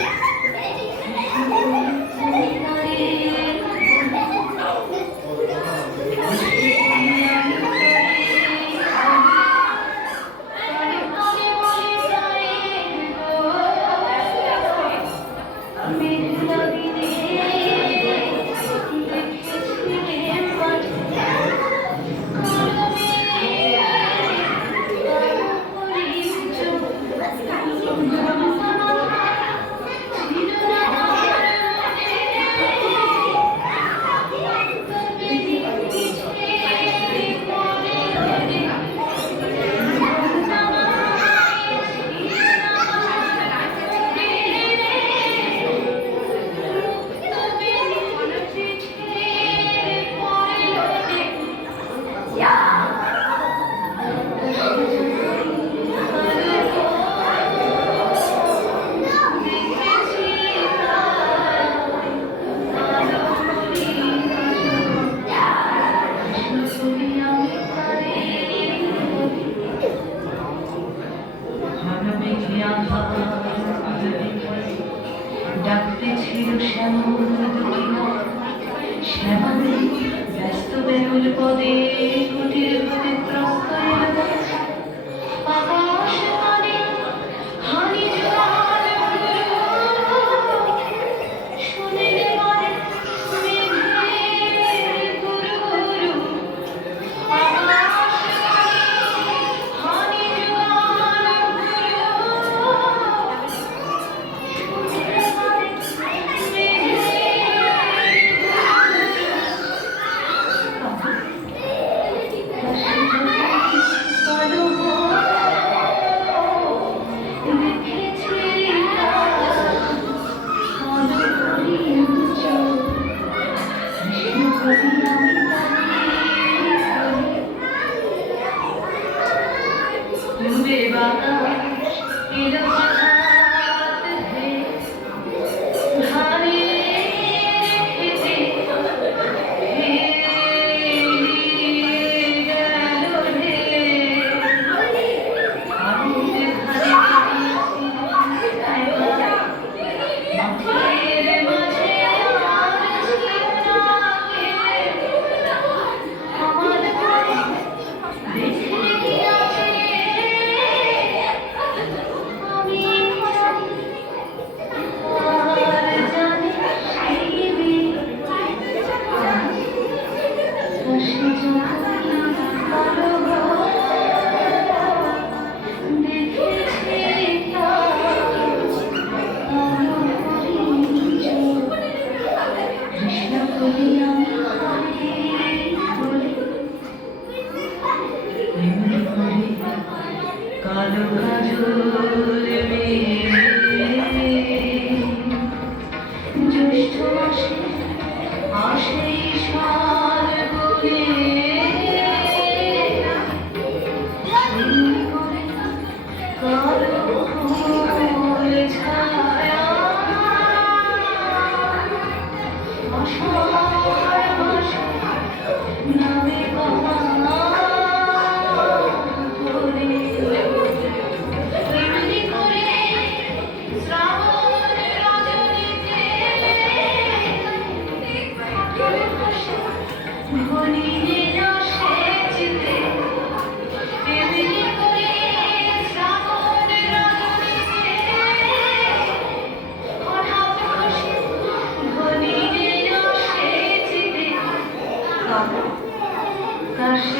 Yeah. ব্যস্ত বেহুল পদে Yedi Kalu kajuli, kalu kajuli. Thank you. 那是